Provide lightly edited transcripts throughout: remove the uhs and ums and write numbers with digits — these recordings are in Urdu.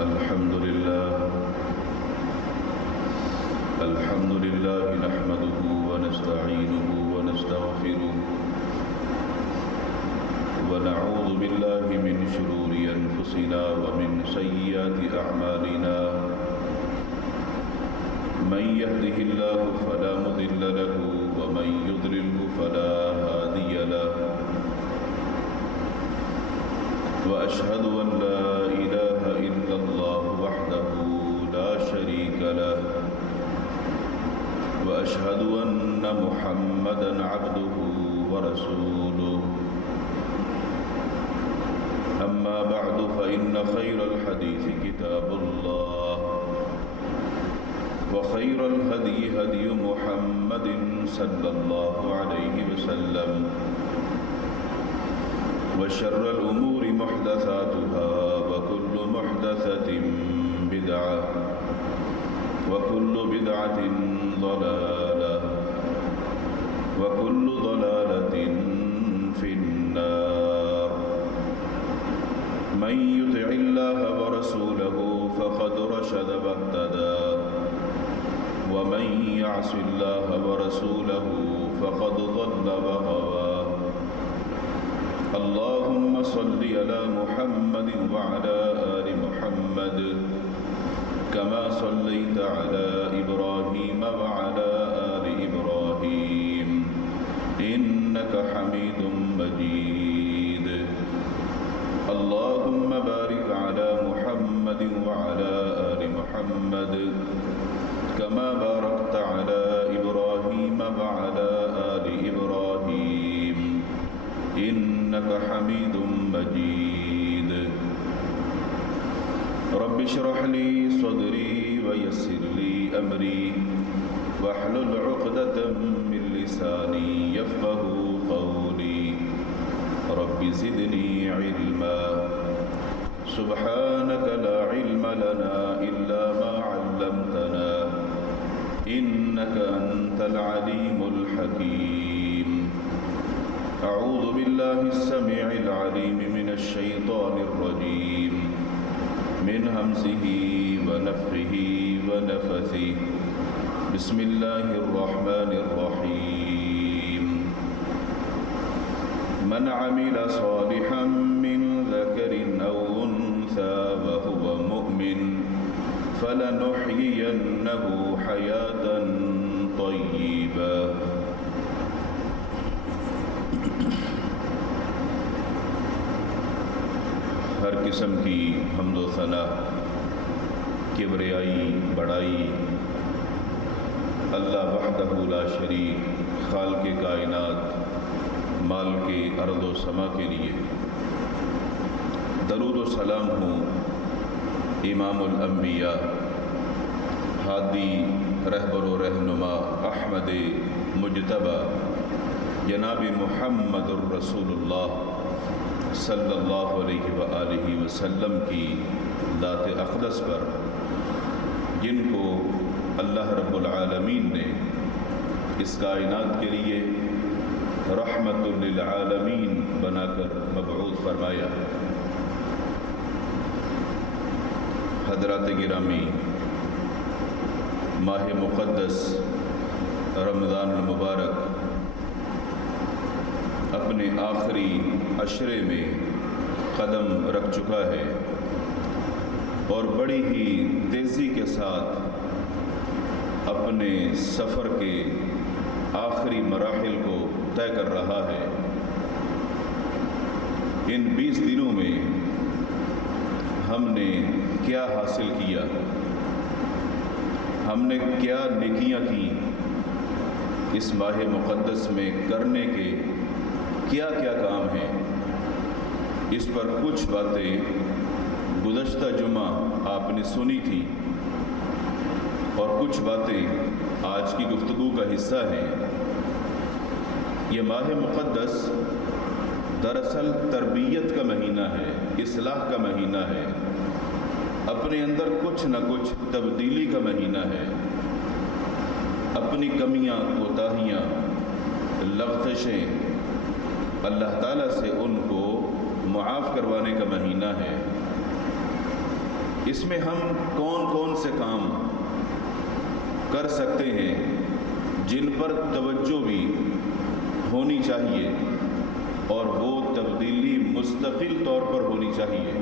الحمد لله نحمده ونستعينه ونستغفره ونعوذ بالله من شرور أنفسنا ومن سيئات أعمالنا من يهده الله فلا مضل له ومن يضلله فلا هادي له وأشهد أن لا إله إلا الله وحده لا شريك له وأشهد أن محمدًا عبده ورسوله أما بعد فإن خير الحديث كتاب الله وخير الهدي هدي محمد صلى الله عليه وسلم وشر الأمور محدثاتها وكل محدثة بدعة وكل بدعة ضلالة وكل ضلالة في النار من يطع الله ورسوله فقد رشد واهتدى ومن يعص الله ورسوله فقد ضل وغوى اللهم صل على محمد وعلى آل محمد كما صليت على إبراهيم وعلى آل إبراهيم إنك حميد مجيد اللهم بارك على محمد وعلى آل محمد كما باركت على إبراهيم وعلى آل إبراهيم إنك حميد مجيد رب اشرح لي صدري ويسر لي أمري واحلل عقدة من لساني يفقه قولي رب زدني علما سبحانك لا علم لنا إلا ما علمتنا إنك أنت العليم الحكيم أعوذ بالله السميع العليم من الشيطان الرجيم من همزه ونفخه ونفثه بسم الله الرحمن الرحيم من عمل صالحا من ذكر أو أنثى وهو مؤمن فلنحيينه حياة طيبة ہر قسم کی حمد و ثنا کبریائی بڑائی اللہ وحدہ لا شریک خالق کائنات مالک ارض و سما کے لیے درود و سلام ہوں امام الانبیاء ہادی رہبر و رہنما احمد مجتبی جناب محمد الرسول اللہ صلی اللہ علیہ وآلہ وسلم کی ذات اقدس پر جن کو اللہ رب العالمین نے اس کائنات کے لیے رحمت للعالمین بنا کر مبعوث فرمایا۔ حضرات گرامی، ماہ مقدس رمضان المبارک اپنے آخری عشرے میں قدم رکھ چکا ہے اور بڑی ہی تیزی کے ساتھ اپنے سفر کے آخری مراحل کو طے کر رہا ہے۔ ان 20 دنوں میں ہم نے کیا حاصل کیا، ہم نے کیا نیکیاں کی، اس ماہ مقدس میں کرنے کے کیا کیا کام ہیں، اس پر کچھ باتیں گزشتہ جمعہ آپ نے سنی تھی اور کچھ باتیں آج کی گفتگو کا حصہ ہیں۔ یہ ماہ مقدس دراصل تربیت کا مہینہ ہے، اصلاح کا مہینہ ہے، اپنے اندر کچھ نہ کچھ تبدیلی کا مہینہ ہے، اپنی کمیاں کوتاہیاں لغزشیں اللہ تعالیٰ سے ان کو معاف کروانے کا مہینہ ہے۔ اس میں ہم کون کون سے کام کر سکتے ہیں جن پر توجہ بھی ہونی چاہیے اور وہ تبدیلی مستقل طور پر ہونی چاہیے۔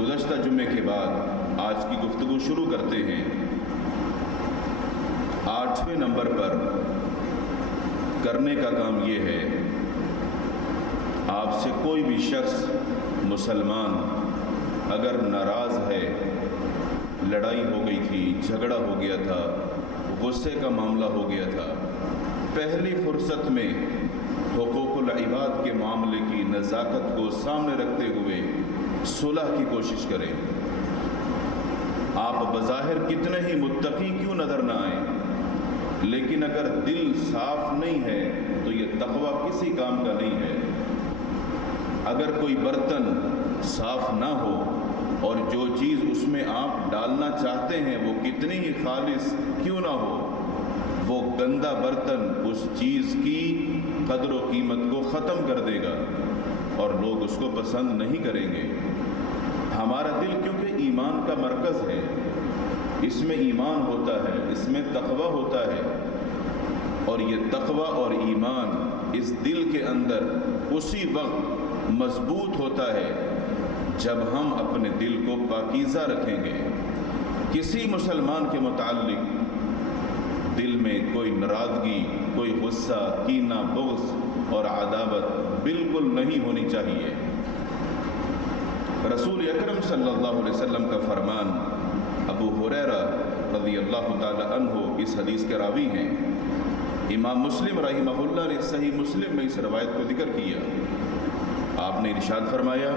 گزشتہ جمعے کے بعد آج کی گفتگو شروع کرتے ہیں۔ 8ویں نمبر پر کرنے کا کام یہ ہے، آپ سے کوئی بھی شخص مسلمان اگر ناراض ہے، لڑائی ہو گئی تھی، جھگڑا ہو گیا تھا، غصے کا معاملہ ہو گیا تھا، پہلی فرصت میں حقوق العباد کے معاملے کی نزاکت کو سامنے رکھتے ہوئے صلح کی کوشش کریں۔ آپ بظاہر کتنے ہی متقی کیوں نظر نہ آئیں، لیکن اگر دل صاف نہیں ہے تو یہ تقوی کسی کام کا نہیں ہے۔ اگر کوئی برتن صاف نہ ہو اور جو چیز اس میں آپ ڈالنا چاہتے ہیں وہ کتنی ہی خالص کیوں نہ ہو، وہ گندا برتن اس چیز کی قدر و قیمت کو ختم کر دے گا اور لوگ اس کو پسند نہیں کریں گے۔ ہمارا دل کیونکہ ایمان کا مرکز ہے، اس میں ایمان ہوتا ہے، اس میں تقوی ہوتا ہے، اور یہ تقوی اور ایمان اس دل کے اندر اسی وقت مضبوط ہوتا ہے جب ہم اپنے دل کو پاکیزہ رکھیں گے۔ کسی مسلمان کے متعلق دل میں کوئی ناراضگی، کوئی غصہ، کینہ، بغض اور عداوت بالکل نہیں ہونی چاہیے۔ رسول اکرم صلی اللہ علیہ وسلم کا فرمان، ابو ہریرہ رضی اللہ تعالی عنہ اس حدیث کے راوی ہیں، امام مسلم رحمہ اللہ نے صحیح مسلم میں اس روایت کو ذکر کیا۔ آپ نے ارشاد فرمایا،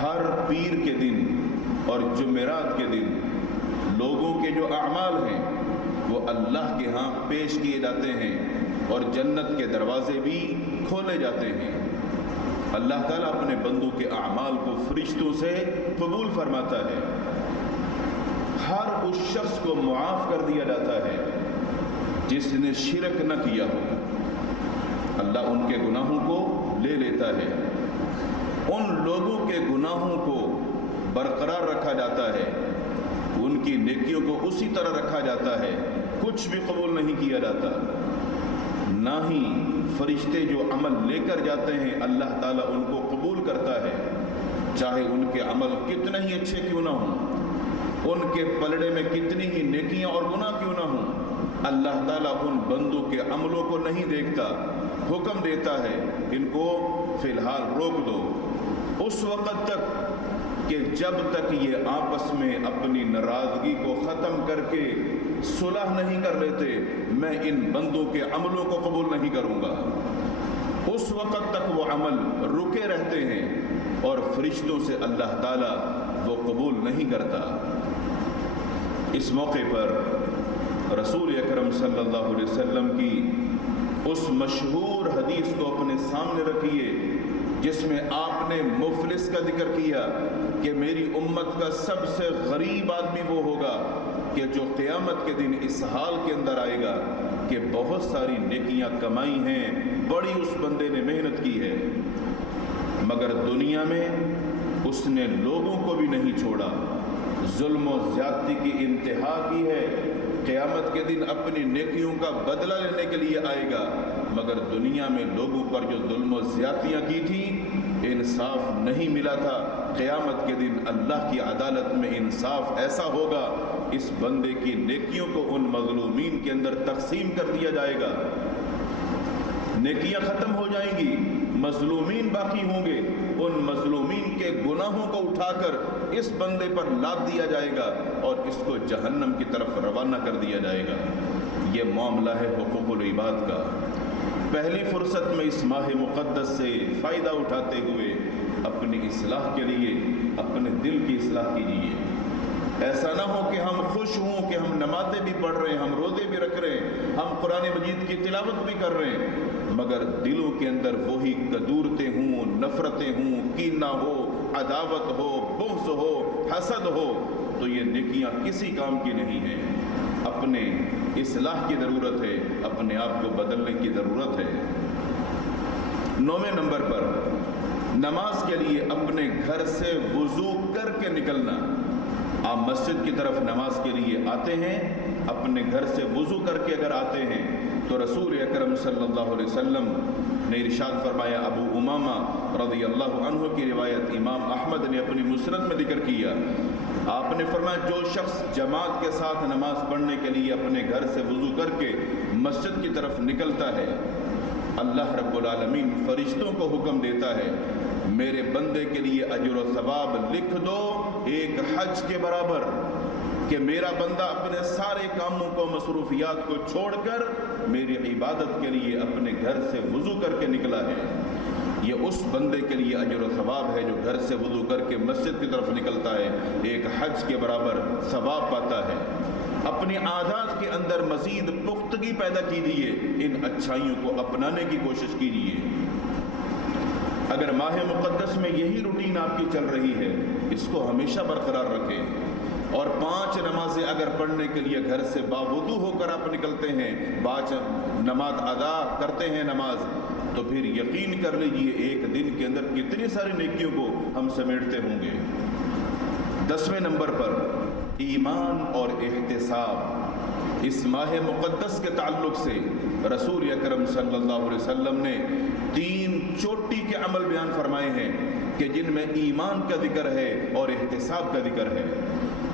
ہر پیر کے دن اور جمعرات کے دن لوگوں کے جو اعمال ہیں وہ اللہ کے ہاں پیش کیے جاتے ہیں اور جنت کے دروازے بھی کھولے جاتے ہیں۔ اللہ تعالیٰ اپنے بندوں کے اعمال کو فرشتوں سے قبول فرماتا ہے۔ ہر اس شخص کو معاف کر دیا جاتا ہے جس نے شرک نہ کیا ہو۔ اللہ ان کے گناہوں کو لے لیتا ہے، ان لوگوں کے گناہوں کو برقرار رکھا جاتا ہے، ان کی نیکیوں کو اسی طرح رکھا جاتا ہے، کچھ بھی قبول نہیں کیا جاتا۔ نہ ہی فرشتے جو عمل لے کر جاتے ہیں اللہ تعالیٰ ان کو قبول کرتا ہے، چاہے ان کے عمل کتنے ہی اچھے کیوں نہ ہوں، ان کے پلڑے میں کتنی ہی نیکیاں اور گناہ کیوں نہ ہوں، اللہ تعالیٰ ان بندوں کے عملوں کو نہیں دیکھتا، حکم دیتا ہے ان کو فی الحال روک دو اس وقت تک کہ جب تک یہ آپس میں اپنی ناراضگی کو ختم کر کے صلح نہیں کر لیتے، میں ان بندوں کے عملوں کو قبول نہیں کروں گا۔ اس وقت تک وہ عمل رکے رہتے ہیں اور فرشتوں سے اللہ تعالیٰ وہ قبول نہیں کرتا۔ اس موقع پر رسول اکرم صلی اللہ علیہ وسلم کی اس مشہور حدیث کو اپنے سامنے رکھیے جس میں آپ نے مفلس کا ذکر کیا کہ میری امت کا سب سے غریب آدمی وہ ہوگا کہ جو قیامت کے دن اس حال کے اندر آئے گا کہ بہت ساری نیکیاں کمائی ہیں، بڑی اس بندے نے محنت کی ہے، مگر دنیا میں اس نے لوگوں کو بھی نہیں چھوڑا، ظلم و زیادتی کی انتہا کی ہے، قیامت کے دن اپنی نیکیوں کا بدلہ لینے کے لیے آئے گا، مگر دنیا میں لوگوں پر جو ظلم و زیادتیاں کی تھیں انصاف نہیں ملا تھا۔ قیامت کے دن اللہ کی عدالت میں انصاف ایسا ہوگا، اس بندے کی نیکیوں کو ان مظلومین کے اندر تقسیم کر دیا جائے گا، نیکیاں ختم ہو جائیں گی، مظلومین باقی ہوں گے، ان مظلومین کے گناہوں کو اٹھا کر اس بندے پر لاد دیا جائے گا اور اس کو جہنم کی طرف روانہ کر دیا جائے گا۔ یہ معاملہ ہے حقوق العباد کا۔ پہلی فرصت میں اس ماہ مقدس سے فائدہ اٹھاتے ہوئے اپنی اصلاح کے لیے اپنے دل کی اصلاح کیجیے۔ ایسا نہ ہو کہ ہم خوش ہوں کہ ہم نمازیں بھی پڑھ رہے ہیں، ہم روزے بھی رکھ رہے ہیں، ہم قرآن مجید کی تلاوت بھی کر رہے ہیں، مگر دلوں کے اندر وہی کدورتیں ہوں، نفرتیں ہوں، کینہ ہو، عداوت ہو، بغض ہو، حسد ہو، تو یہ نیکیاں کسی کام کی نہیں ہیں۔ اپنے اصلاح کی ضرورت ہے، اپنے آپ کو بدلنے کی ضرورت ہے۔ 9ویں نمبر پر نماز کے لیے اپنے گھر سے وضو کر کے نکلنا۔ آپ مسجد کی طرف نماز کے لیے آتے ہیں، اپنے گھر سے وضو کر کے اگر آتے ہیں تو رسول اکرم صلی اللہ علیہ وسلم نے ارشاد فرمایا، ابو امامہ رضی اللہ عنہ کی روایت امام احمد نے اپنی مسند میں ذکر کیا، آپ نے فرمایا جو شخص جماعت کے ساتھ نماز پڑھنے کے لیے اپنے گھر سے وضو کر کے مسجد کی طرف نکلتا ہے، اللہ رب العالمین فرشتوں کو حکم دیتا ہے، میرے بندے کے لیے اجر و ثواب لکھ دو ایک حج کے برابر، کہ میرا بندہ اپنے سارے کاموں کو مصروفیات کو چھوڑ کر میری عبادت کے لیے اپنے گھر سے وضو کر کے نکلا ہے۔ یہ اس بندے کے لیے اجر و ثواب ہے جو گھر سے وضو کر کے مسجد کی طرف نکلتا ہے، ایک حج کے برابر ثواب پاتا ہے۔ اپنی عادات کے اندر مزید پختگی پیدا کیجیے، ان اچھائیوں کو اپنانے کی کوشش کیجیے۔ اگر ماہ مقدس میں یہی روٹین آپ کی چل رہی ہے، اس کو ہمیشہ برقرار رکھیں، اور 5 نمازیں اگر پڑھنے کے لیے گھر سے باوضو ہو کر آپ نکلتے ہیں، 5 نماز ادا کرتے ہیں نماز، تو پھر یقین کر لیجئے ایک دن کے اندر کتنی ساری نیکیوں کو ہم سمیٹتے ہوں گے۔ 10ویں نمبر پر ایمان اور احتساب۔ اس ماہ مقدس کے تعلق سے رسول اکرم صلی اللہ علیہ وسلم نے 3 چوٹی کے عمل بیان فرمائے ہیں کہ جن میں ایمان کا ذکر ہے اور احتساب کا ذکر ہے۔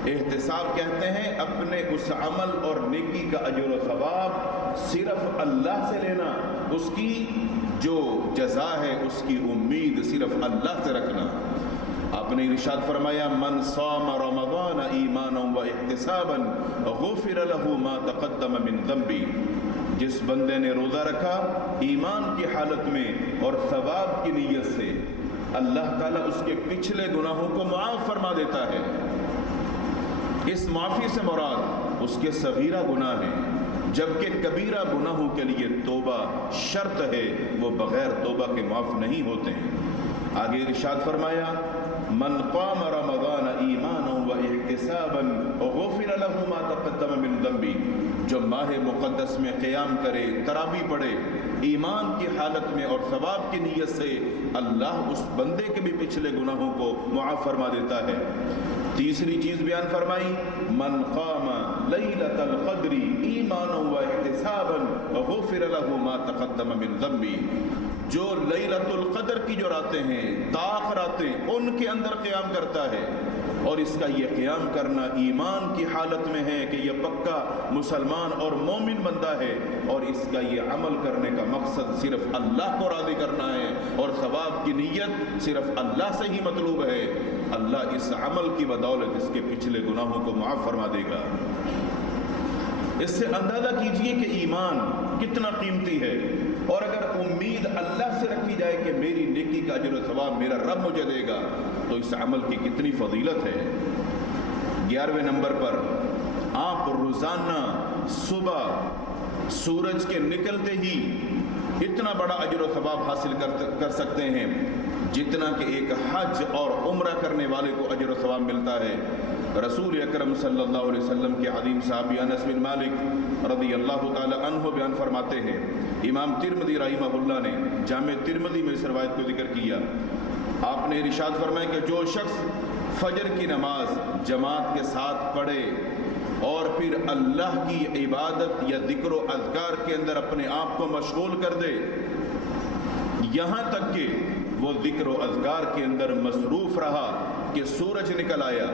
احتساب کہتے ہیں اپنے اس عمل اور نیکی کا اجر و ثواب صرف اللہ سے لینا، اس کی جو جزا ہے اس کی امید صرف اللہ سے رکھنا۔ آپ نے ارشاد فرمایا، من صام رمضان ایمانا و احتسابا غفر له ما تقدم من ذنبی، جس بندے نے روزہ رکھا ایمان کی حالت میں اور ثواب کی نیت سے، اللہ تعالیٰ اس کے پچھلے گناہوں کو معاف فرما دیتا ہے۔ اس معافی سے مراد اس کے صغیرہ گناہ ہیں، جبکہ کبیرہ گناہوں کے لیے توبہ شرط ہے، وہ بغیر توبہ کے معاف نہیں ہوتے ہیں۔ آگے ارشاد فرمایا، من قام رمضان ایمانا و احتسابا غفر له ما تقدم من ذنبی، جو ماہ مقدس میں قیام کرے، تراویح پڑھے ایمان کی حالت میں اور ثواب کی نیت سے، اللہ اس بندے کے بھی پچھلے گناہوں کو معاف فرما دیتا ہے۔ تیسری چیز بیان فرمائی، من قام لیلۃ القدر ایمانا و احتسابا غفر له ما تقدم من ذنبی، جو لیلۃ القدر کی جو راتیں ہیں، طاق راتیں، ان کے اندر قیام کرتا ہے، اور اس کا یہ قیام کرنا ایمان کی حالت میں ہے کہ یہ پکا مسلمان اور مومن بندہ ہے، اور اس کا یہ عمل کرنے کا مقصد صرف اللہ کو راضی کرنا ہے، اور ثواب کی نیت صرف اللہ سے ہی مطلوب ہے۔ اللہ اس عمل کی بدولت اس کے پچھلے گناہوں کو معاف فرما دے گا۔ اس سے اندازہ کیجئے کہ ایمان کتنا قیمتی ہے، اور اگر امید اللہ سے رکھی جائے کہ میری نیکی کا اجر و ثواب میرا رب مجھے دے گا، تو اس عمل کی کتنی فضیلت ہے۔ 11ویں نمبر پر آپ روزانہ صبح سورج کے نکلتے ہی اتنا بڑا اجر و ثواب حاصل کر سکتے ہیں جتنا کہ ایک حج اور عمرہ کرنے والے کو اجر و ثواب ملتا ہے۔ رسول اکرم صلی اللہ علیہ وسلم کے عظیم صحابی انس بن مالک رضی اللہ تعالی عنہ بیان فرماتے ہیں، امام ترمذی رحمہ اللہ نے جامع ترمذی میں اس روایت کو ذکر کیا، آپ نے ارشاد فرمایا کہ جو شخص فجر کی نماز جماعت کے ساتھ پڑھے اور پھر اللہ کی عبادت یا ذکر و اذکار کے اندر اپنے آپ کو مشغول کر دے، یہاں تک کہ وہ ذکر و اذکار کے اندر مصروف رہا کہ سورج نکل آیا،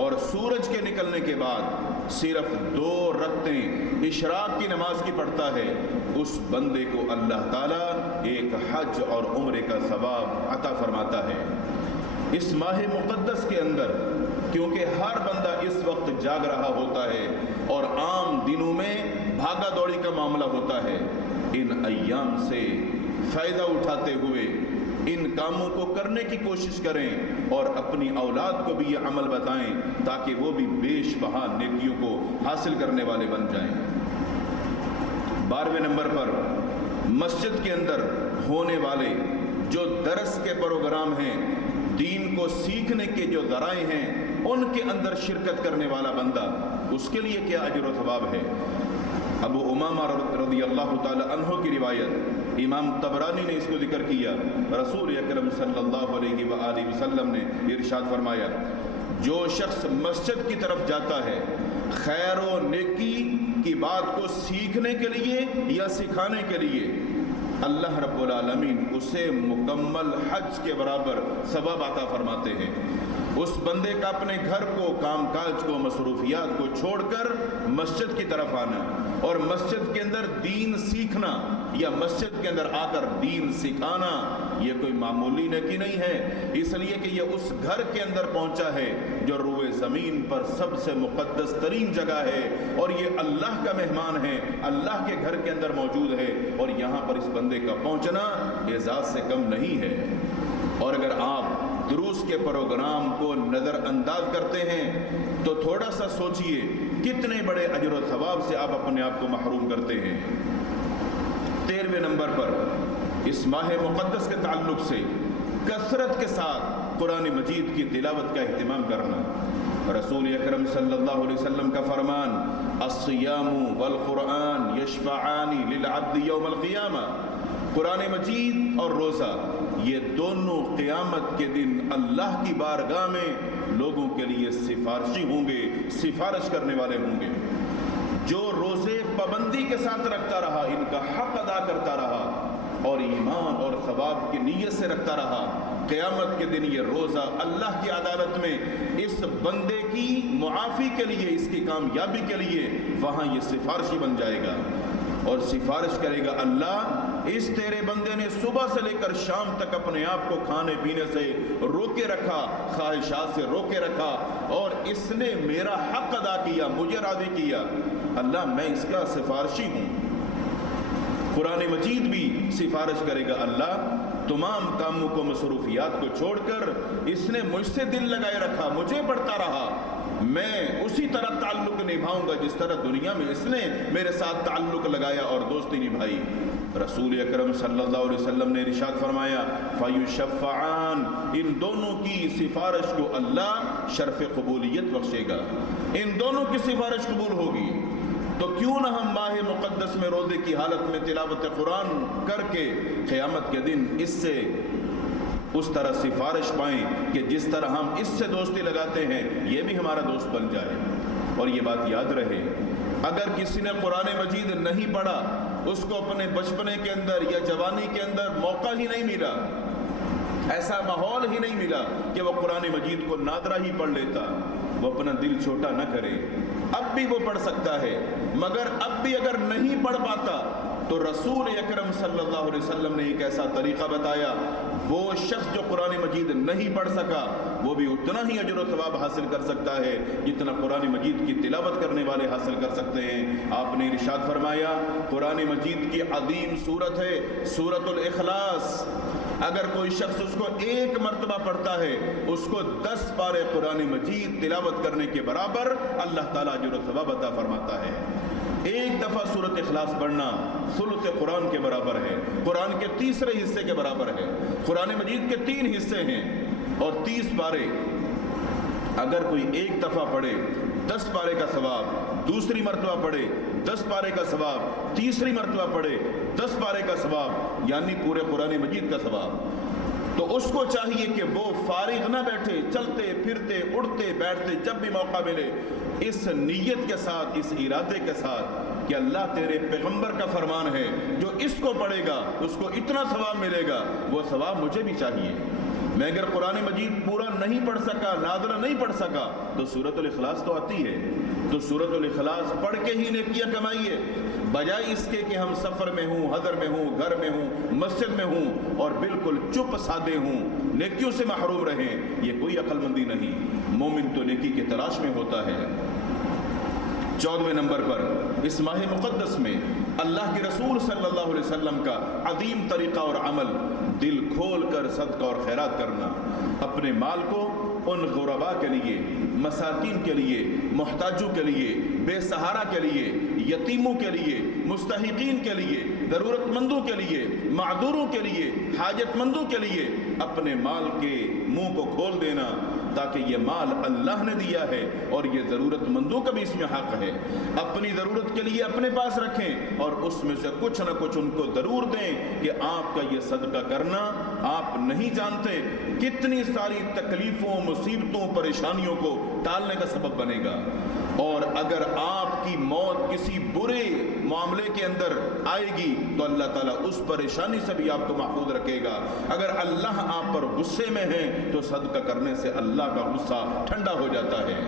اور سورج کے نکلنے کے بعد صرف 2 رکعتیں اشراق کی نماز کی پڑھتا ہے، اس بندے کو اللہ تعالیٰ ایک حج اور عمرے کا ثواب عطا فرماتا ہے۔ اس ماہ مقدس کے اندر کیونکہ ہر بندہ اس وقت جاگ رہا ہوتا ہے اور عام دنوں میں بھاگا دوڑی کا معاملہ ہوتا ہے، ان ایام سے فائدہ اٹھاتے ہوئے ان کاموں کو کرنے کی کوشش کریں اور اپنی اولاد کو بھی یہ عمل بتائیں تاکہ وہ بھی بیش بہا نیکیوں کو حاصل کرنے والے بن جائیں۔ 12ویں نمبر پر مسجد کے اندر ہونے والے جو درس کے پروگرام ہیں، دین کو سیکھنے کے جو ذرائع ہیں، ان کے اندر شرکت کرنے والا بندہ، اس کے لیے کیا اجر و ثواب ہے۔ ابو امامہ رضی اللہ تعالی عنہ کی روایت، امام طبرانی نے اس کو ذکر کیا، رسول اکرم صلی اللہ علیہ وآلہ وسلم نے ارشاد فرمایا، جو شخص مسجد کی طرف جاتا ہے خیر و نیکی کی بات کو سیکھنے کے لیے یا سکھانے کے لیے، اللہ رب العالمین اسے مکمل حج کے برابر ثواب عطا فرماتے ہیں۔ اس بندے کا اپنے گھر کو، کام کاج کو، مصروفیات کو چھوڑ کر مسجد کی طرف آنا اور مسجد کے اندر دین سیکھنا یا مسجد کے اندر آ کر دین سکھانا، یہ کوئی معمولی نیکی نہیں ہے، اس لیے کہ یہ اس گھر کے اندر پہنچا ہے جو روئے زمین پر سب سے مقدس ترین جگہ ہے، اور یہ اللہ کا مہمان ہے، اللہ کے گھر کے اندر موجود ہے، اور یہاں پر اس بندے کا پہنچنا اعزاز سے کم نہیں ہے۔ اور اگر آپ دروس کے پروگرام کو نظر انداز کرتے ہیں تو تھوڑا سا سوچئے کتنے بڑے اجر و ثواب سے آپ اپنے آپ کو محروم کرتے ہیں۔ 13ویں نمبر پر اس ماہ مقدس کے تعلق سے کثرت کے ساتھ قرآن مجید کی تلاوت کا اہتمام کرنا۔ رسول اکرم صلی اللہ علیہ وسلم کا فرمان، الصیام والقرآن یشفعان للعبد یوم القیامہ، قرآن مجید اور روزہ یہ دونوں قیامت کے دن اللہ کی بارگاہ میں لوگوں کے لیے سفارشی ہوں گے، سفارش کرنے والے ہوں گے۔ جو روزے پابندی کے ساتھ رکھتا رہا، ان کا حق ادا کرتا رہا اور ایمان اور ثواب کی نیت سے رکھتا رہا، قیامت کے دن یہ روزہ اللہ کی عدالت میں اس بندے کی معافی کے لیے، اس کی کامیابی کے لیے وہاں یہ سفارشی بن جائے گا اور سفارش کرے گا، اللہ اس تیرے بندے نے صبح سے لے کر شام تک اپنے آپ کو کھانے پینے سے روکے رکھا، خواہشات سے روکے رکھا، اور اس نے میرا حق ادا کیا، مجھے راضی کیا، اللہ میں اس کا سفارشی ہوں۔ قرآن مجید بھی سفارش کرے گا، اللہ تمام کاموں کو، مصروفیات کو چھوڑ کر اس نے مجھ سے دل لگائے رکھا، مجھے پڑھتا رہا، میں اسی طرح تعلق نبھاؤں گا جس طرح دنیا میں اس نے میرے ساتھ تعلق لگایا اور دوستی نبھائی۔ رسول اکرم صلی اللہ علیہ وسلم نے ارشاد فرمایا، فَيُشَفَّعَانِ، ان دونوں کی سفارش کو اللہ شرف قبولیت بخشے گا، ان دونوں کی سفارش قبول ہوگی۔ تو کیوں نہ ہم ماہ مقدس میں روزے کی حالت میں تلاوت قرآن کر کے قیامت کے دن اس سے اس طرح سفارش پائیں کہ جس طرح ہم اس سے دوستی لگاتے ہیں یہ بھی ہمارا دوست بن جائے۔ اور یہ بات یاد رہے، اگر کسی نے قرآن مجید نہیں پڑھا، اس کو اپنے بچپنے کے اندر یا جوانی کے اندر موقع ہی نہیں ملا، ایسا ماحول ہی نہیں ملا کہ وہ قرآن مجید کو نادرہ ہی پڑھ لیتا، وہ اپنا دل چھوٹا نہ کرے، اب بھی وہ پڑھ سکتا ہے، مگر اب بھی اگر نہیں پڑھ پاتا تو رسول اکرم صلی اللہ علیہ وسلم نے ایک ایسا طریقہ بتایا، وہ شخص جو قرآن مجید نہیں پڑھ سکا وہ بھی اتنا ہی اجر و ثواب حاصل کر سکتا ہے جتنا قرآن مجید کی تلاوت کرنے والے حاصل کر سکتے ہیں۔ آپ نے ارشاد فرمایا، قرآن مجید کی عظیم سورت ہے سورۃ الاخلاص، اگر کوئی شخص اس کو ایک مرتبہ پڑھتا ہے اس کو 10 پارے قرآن مجید تلاوت کرنے کے برابر اللہ تعالیٰ اجر و ثواب عطا فرماتا ہے۔ ایک دفعہ سورۃ اخلاص پڑھنا ثلث قرآن کے برابر ہے، قرآن کے تیسرے حصے کے برابر ہے۔ قرآن مجید کے 3 حصے ہیں اور 30 پارے، اگر کوئی ایک دفعہ پڑھے 10 پارے کا ثواب، دوسری مرتبہ پڑھے 10 پارے کا ثواب، تیسری مرتبہ پڑھے 10 پارے کا ثواب، یعنی پورے قرآن مجید کا ثواب۔ تو اس کو چاہیے کہ وہ فارغ نہ بیٹھے، چلتے پھرتے اٹھتے بیٹھتے جب بھی موقع ملے اس نیت کے ساتھ، اس ارادے کے ساتھ کہ اللہ تیرے پیغمبر کا فرمان ہے جو اس کو پڑھے گا اس کو اتنا ثواب ملے گا، وہ ثواب مجھے بھی چاہیے۔ میں اگر قرآن مجید پورا نہیں پڑھ سکا، نادرہ نہیں پڑھ سکا، تو سورۃ الاخلاص تو آتی ہے، تو سورۃ الاخلاص پڑھ کے ہی نیکیاں کمائیے، بجائے اس کے کہ ہم سفر میں ہوں، حضر میں ہوں، گھر میں ہوں، مسجد میں ہوں اور بالکل چپ سادے ہوں، نیکیوں سے محروم رہیں۔ یہ کوئی عقل مندی نہیں، مومن تو نیکی کی تلاش میں ہوتا ہے۔ 14ویں نمبر پر اس ماہ مقدس میں اللہ کے رسول صلی اللہ علیہ وسلم کا عظیم طریقہ اور عمل، دل کھول کر صدقہ اور خیرات کرنا، اپنے مال کو ان غرباء کے لیے، مساکین کے لیے، محتاجوں کے لیے، بے سہارا کے لیے، یتیموں کے لیے، مستحقین کے لیے، ضرورت مندوں کے لیے معذوروں کے لیے، حاجت مندوں کے لیے اپنے مال کے منہ کو کھول دینا، تاکہ یہ مال اللہ نے دیا ہے اور یہ ضرورت مندوں کا بھی اس میں حق ہے، اپنی ضرورت کے لیے اپنے پاس رکھیں اور اس میں سے کچھ نہ کچھ ان کو ضرور دیں، کہ آپ کا یہ صدقہ کرنا آپ نہیں جانتے کتنی ساری تکلیفوں، مصیبتوں، پریشانیوں کو ٹالنے کا سبب بنے گا۔ اور اگر آپ کی موت کسی برے معاملے کے اندر آئے گی تو اللہ تعالیٰ اس پریشانی سے بھی آپ کو محفوظ رکھے گا۔ اگر اللہ آپ پر غصے میں ہے تو صدقہ کرنے سے اللہ کا غصہ ٹھنڈا ہو جاتا ہے۔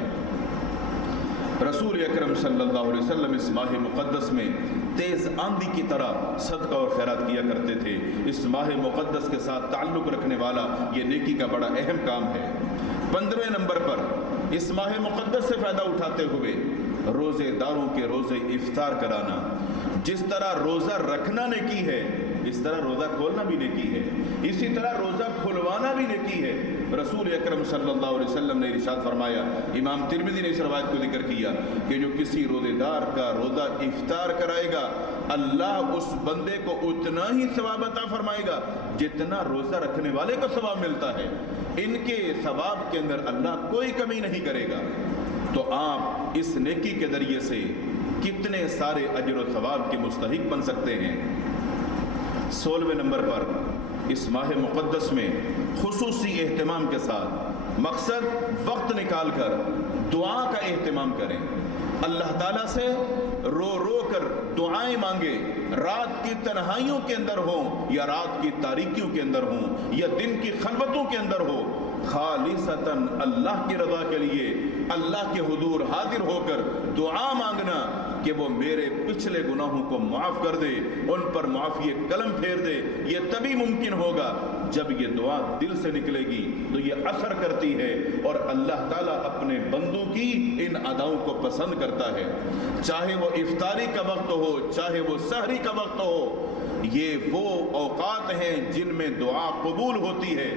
رسول اکرم صلی اللہ علیہ وسلم اس ماہ مقدس میں تیز آندھی کی طرح صدقہ اور خیرات کیا کرتے تھے۔ اس ماہ مقدس کے ساتھ تعلق رکھنے والا یہ نیکی کا بڑا اہم کام ہے۔ 15ویں نمبر پر اس ماہ مقدس سے فائدہ اٹھاتے ہوئے روزے داروں کے روزے افطار کرانا۔ جس طرح روزہ رکھنا نیکی ہے، اس طرح روزہ کھولنا بھی نیکی ہے، اسی طرح روزہ کھلوانا بھی نیکی ہے۔ رسول اکرم صلی اللہ علیہ وسلم نے ارشاد فرمایا، امام ترمذی نے اس روایت کو ذکر کیا کہ جو کسی روزے دار کا روزہ افطار کرائے گا، اللہ اس بندے کو اتنا ہی ثواب عطا فرمائے گا جتنا روزہ رکھنے والے کو ثواب ملتا ہے۔ ان کے ثواب کے اندر اللہ کوئی کمی نہیں کرے گا۔ تو آپ اس نیکی کے ذریعے سے کتنے سارے اجر و ثواب کے مستحق بن سکتے ہیں۔ 16ویں نمبر پر اس ماہ مقدس میں خصوصی اہتمام کے ساتھ مقصد وقت نکال کر دعا کا اہتمام کریں۔ اللہ تعالیٰ سے رو رو کر دعائیں مانگے، رات کی تنہائیوں کے اندر ہوں یا رات کی تاریکیوں کے اندر ہوں یا دن کی خلوتوں کے اندر ہو، خالصتاً اللہ کی رضا کے لیے اللہ کے حضور حاضر ہو کر دعا مانگنا کہ وہ میرے پچھلے گناہوں کو معاف کر دے، ان پر معافی قلم پھیر دے۔ یہ تبھی ممکن ہوگا جب یہ دعا دل سے نکلے گی تو یہ اثر کرتی ہے اور اللہ تعالیٰ اپنے بندوں کی ان اداؤں کو پسند کرتا ہے۔ چاہے وہ افطاری کا وقت ہو، چاہے وہ سحری کا وقت ہو، یہ وہ اوقات ہیں جن میں دعا قبول ہوتی ہے۔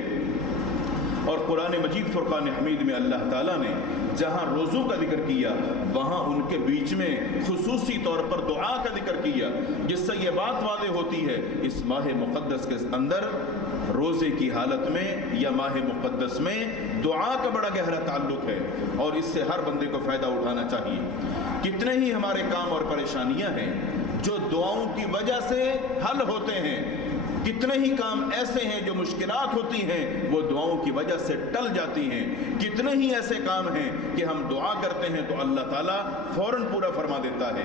اور قرآن مجید فرقان حمید میں اللہ تعالیٰ نے جہاں روزوں کا ذکر کیا وہاں ان کے بیچ میں خصوصی طور پر دعا کا ذکر کیا، جس سے یہ بات واضح ہوتی ہے اس ماہ مقدس کے اندر روزے کی حالت میں یا ماہ مقدس میں دعا کا بڑا گہرا تعلق ہے اور اس سے ہر بندے کو فائدہ اٹھانا چاہیے۔ کتنے ہی ہمارے کام اور پریشانیاں ہیں جو دعاؤں کی وجہ سے حل ہوتے ہیں، کتنے ہی کام ایسے ہیں جو مشکلات ہوتی ہیں وہ دعاؤں کی وجہ سے ٹل جاتی ہیں، کتنے ہی ایسے کام ہیں کہ ہم دعا کرتے ہیں تو اللہ تعالیٰ فوراً پورا فرما دیتا ہے۔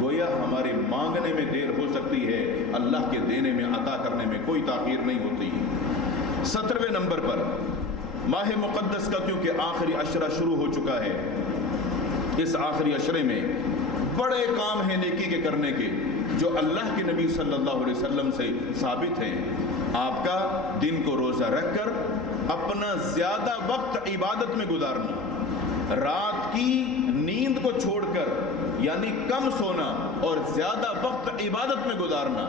گویا ہمارے مانگنے میں دیر ہو سکتی ہے، اللہ کے دینے میں، عطا کرنے میں کوئی تاخیر نہیں ہوتی۔ 17ویں نمبر پر ماہ مقدس کا کیونکہ آخری عشرہ شروع ہو چکا ہے، اس آخری عشرے میں بڑے کام ہیں نیکی کے کرنے کے جو اللہ کے نبی صلی اللہ علیہ وسلم سے ثابت ہیں۔ آپ کا دن کو روزہ رکھ کر اپنا زیادہ وقت عبادت میں گزارنا، رات کی نیند کو چھوڑ کر یعنی کم سونا اور زیادہ وقت عبادت میں گزارنا۔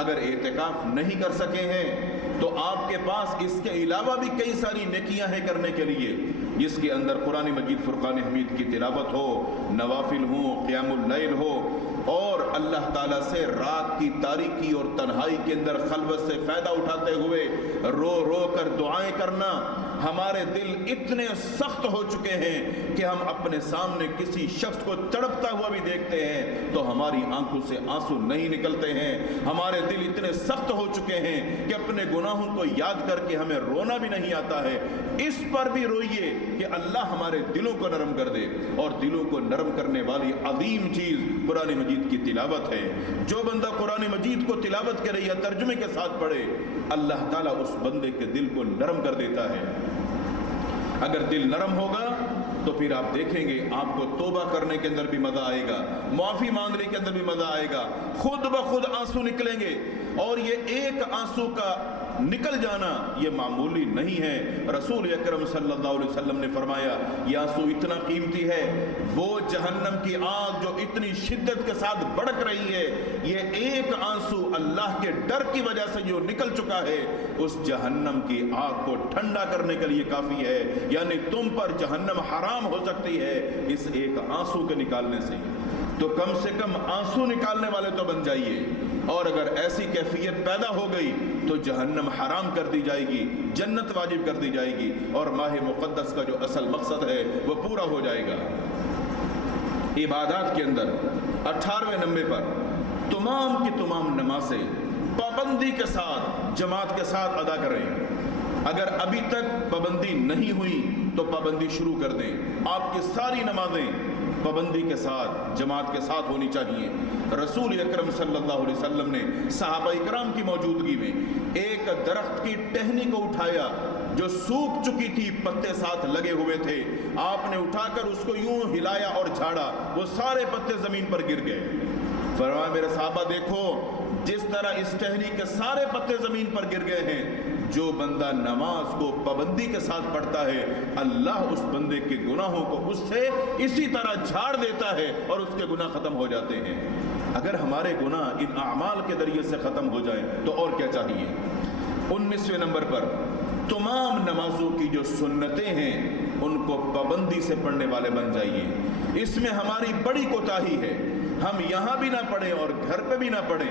اگر اعتکاف نہیں کر سکے ہیں تو آپ کے پاس اس کے علاوہ بھی کئی ساری نیکیاں ہیں کرنے کے لیے، جس کے اندر قرآن مجید فرقان حمید کی تلاوت ہو، نوافل ہوں، قیام اللیل ہو، اور اللہ تعالیٰ سے رات کی تاریکی اور تنہائی کے اندر خلوت سے فائدہ اٹھاتے ہوئے رو رو کر دعائیں کرنا۔ ہمارے دل اتنے سخت ہو چکے ہیں کہ ہم اپنے سامنے کسی شخص کو تڑپتا ہوا بھی دیکھتے ہیں تو ہماری آنکھوں سے آنسو نہیں نکلتے ہیں۔ ہمارے دل اتنے سخت ہو چکے ہیں کہ اپنے گناہوں کو یاد کر کے ہمیں رونا بھی نہیں آتا ہے۔ اس پر بھی روئیے کہ اللہ ہمارے دلوں کو نرم کر دے، اور دلوں کو نرم کرنے والی عظیم چیز قرآن مجید کی تلاوت ہے۔ جو بندہ قرآن مجید کو تلاوت کرے یا ترجمے کے ساتھ پڑھے، اللہ تعالیٰ اس بندے کے دل کو نرم کر دیتا ہے۔ اگر دل نرم ہوگا تو پھر آپ دیکھیں گے آپ کو توبہ کرنے کے اندر بھی مزہ آئے گا، معافی مانگنے کے اندر بھی مزہ آئے گا، خود بخود آنسو نکلیں گے، اور یہ ایک آنسو کا نکل جانا یہ معمولی نہیں ہے۔ رسول اکرم صلی اللہ علیہ وسلم نے فرمایا یہ آنسو اتنا قیمتی ہے، وہ جہنم کی آگ جو اتنی شدت کے ساتھ بھڑک رہی ہے، یہ ایک آنسو اللہ کے ڈر کی وجہ سے جو نکل چکا ہے اس جہنم کی آگ کو ٹھنڈا کرنے کے لیے کافی ہے۔ یعنی تم پر جہنم حرام ہو سکتی ہے اس ایک آنسو کے نکالنے سے۔ تو کم سے کم آنسو نکالنے والے تو بن جائیے، اور اگر ایسی کیفیت پیدا ہو گئی تو جہنم حرام کر دی جائے گی، جنت واجب کر دی جائے گی، اور ماہ مقدس کا جو اصل مقصد ہے وہ پورا ہو جائے گا۔ عبادات کے اندر 18ویں نمبر پر تمام کی تمام نمازیں پابندی کے ساتھ جماعت کے ساتھ ادا کریں۔ اگر ابھی تک پابندی نہیں ہوئی تو پابندی شروع کر دیں۔ آپ کی ساری نمازیں پابندی کے ساتھ جماعت کے ساتھ ہونی چاہیے۔ رسول اکرم صلی اللہ علیہ وسلم نے صحابہ کرام کی موجودگی میں ایک درخت کی ٹہنی کو اٹھایا جو سوکھ چکی تھی، پتے ساتھ لگے ہوئے تھے، آپ نے اٹھا کر اس کو یوں ہلایا اور جھاڑا، وہ سارے پتے زمین پر گر گئے۔ فرمایا میرے صحابہ دیکھو، جس طرح اس ٹہنی کے سارے پتے زمین پر گر گئے ہیں، جو بندہ نماز کو پابندی کے ساتھ پڑھتا ہے اللہ اس بندے کے گناہوں کو اس سے اسی طرح جھاڑ دیتا ہے اور اس کے گناہ ختم ہو جاتے ہیں۔ اگر ہمارے گناہ ان اعمال کے ذریعے سے ختم ہو جائیں تو اور کیا چاہیے۔ 19ویں نمبر پر تمام نمازوں کی جو سنتیں ہیں ان کو پابندی سے پڑھنے والے بن جائیے۔ اس میں ہماری بڑی کوتاہی ہے، ہم یہاں بھی نہ پڑھیں اور گھر پہ بھی نہ پڑھیں،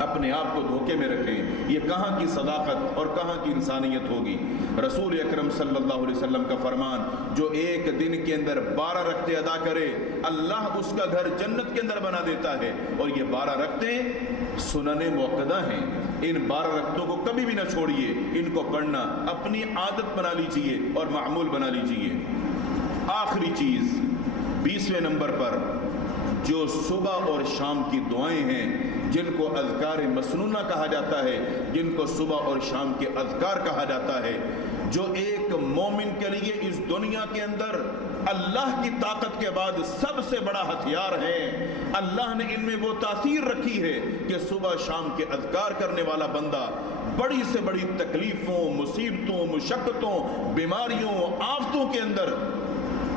اپنے آپ کو دھوکے میں رکھیں۔ یہ کہاں کی صداقت اور کہاں کی انسانیت ہوگی۔ رسول اکرم صلی اللہ علیہ وسلم کا فرمان، جو ایک دن کے اندر 12 رکعتیں ادا کرے اللہ اس کا گھر جنت کے اندر بنا دیتا ہے، اور یہ 12 رکعتیں سنن موقدہ ہیں۔ ان 12 رکعتوں کو کبھی بھی نہ چھوڑیے، ان کو پڑھنا اپنی عادت بنا لیجئے اور معمول بنا لیجئے۔ آخری چیز 20ویں نمبر پر جو صبح اور شام کی دعائیں ہیں جن کو اذکار مسنونہ کہا جاتا ہے، جن کو صبح اور شام کے اذکار کہا جاتا ہے، جو ایک مومن کے لیے اس دنیا کے اندر اللہ کی طاقت کے بعد سب سے بڑا ہتھیار ہے۔ اللہ نے ان میں وہ تاثیر رکھی ہے کہ صبح شام کے اذکار کرنے والا بندہ بڑی سے بڑی تکلیفوں، مصیبتوں، مشقتوں، بیماریوں، آفتوں کے اندر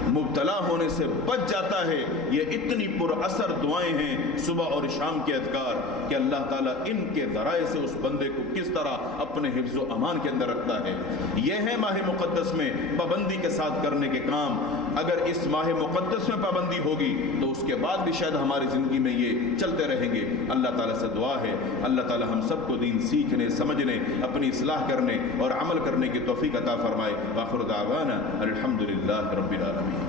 مبتلا ہونے سے بچ جاتا ہے۔ یہ اتنی پر اثر دعائیں ہیں صبح اور شام کے اذکار کہ اللہ تعالیٰ ان کے ذرائع سے اس بندے کو کس طرح اپنے حفظ و امان کے اندر رکھتا ہے۔ یہ ہے ماہ مقدس میں پابندی کے ساتھ کرنے کے کام۔ اگر اس ماہ مقدس میں پابندی ہوگی تو اس کے بعد بھی شاید ہماری زندگی میں یہ چلتے رہیں گے۔ اللہ تعالیٰ سے دعا ہے اللہ تعالیٰ ہم سب کو دین سیکھنے، سمجھنے، اپنی اصلاح کرنے اور عمل کرنے کی توفیق عطا فرمائے۔ وآخر دعوانا الحمدللہ رب العالمین۔